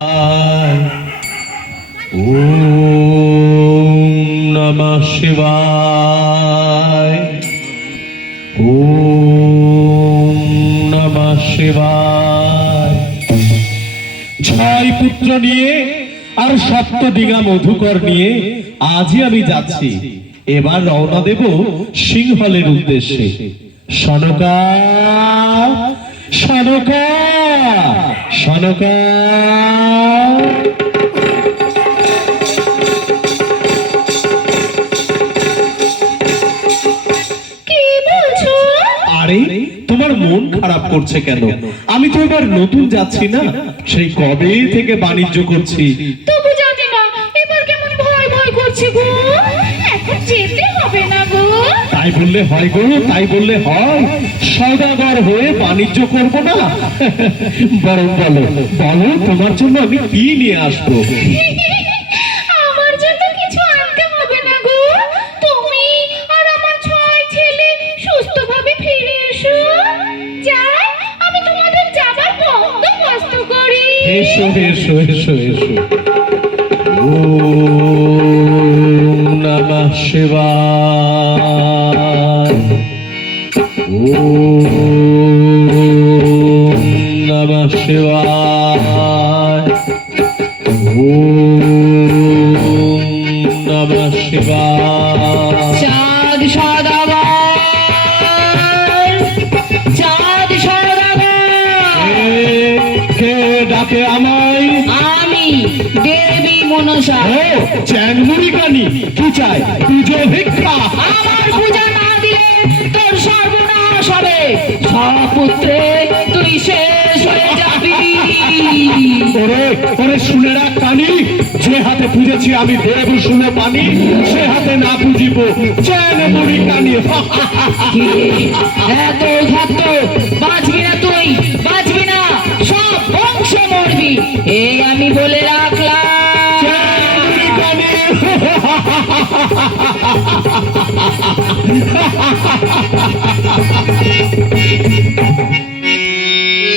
ओम नमः शिवाय। ओम नमः शिवाय। ছয় পুত্র নিয়ে আর সপ্ত দিঘা মধুকর নিয়ে আজই আমি যাচ্ছি। এবার রওনা দেব সিংহলের উদ্দেশ্যে। সনকা সনকা সনকা। আরে তোমার মন খারাপ করছে কেন? আমি তো এবার নতুন যাচ্ছি না, সেই কবে থেকে বাণিজ্য করছি। তবু জানি না এবার কেমন ভয় ভয় করছে গো। এখন যেতে হবে না গো। তাই বললে হয় গো, তাই বললে হয়? সওদাগর হয়ে বাণিজ্য করব না? বরং বলো বলো, তোমার জন্য আমি কি নিয়ে আসবো? আমার জন্য কিছু আনতে হবে না গো। তুমি আর আমার ছয় ছেলে সুস্থভাবে ফিরে এসো। যাই, আমি তোমাদের যাবার বন্দোবস্ত করি। এসো এসো এসো এসো। ওম নমঃ শিবায়। ওম নমঃ শিবায়। ওম নমঃ শিবায়। চাঁদ সওদাগর, চাঁদ সওদাগর। কে ডাকে আমায়? আমি দেবী মনসা। ও চ্যাংমুড়ি কানি, কি চাই? পুজো ভিক্ষা। আমার পূজা না দিলে তোর সর্বনাশ হবে। সপুত্রে তুই শেষ হয়ে যাবি। ওরে ওরে শুনে রাখ কানি, যে হাতে পুজেছি আমি দেব শুনে পানি, সে হাতে না পুজিব চ্যাংমুড়ি কানি। এত ঘাত বাঁচবি না, তুই বাঁচবি না, সব বংশ মরবি, এই আমি বলে রাখলাম। চ্যাংমুড়ি কানি।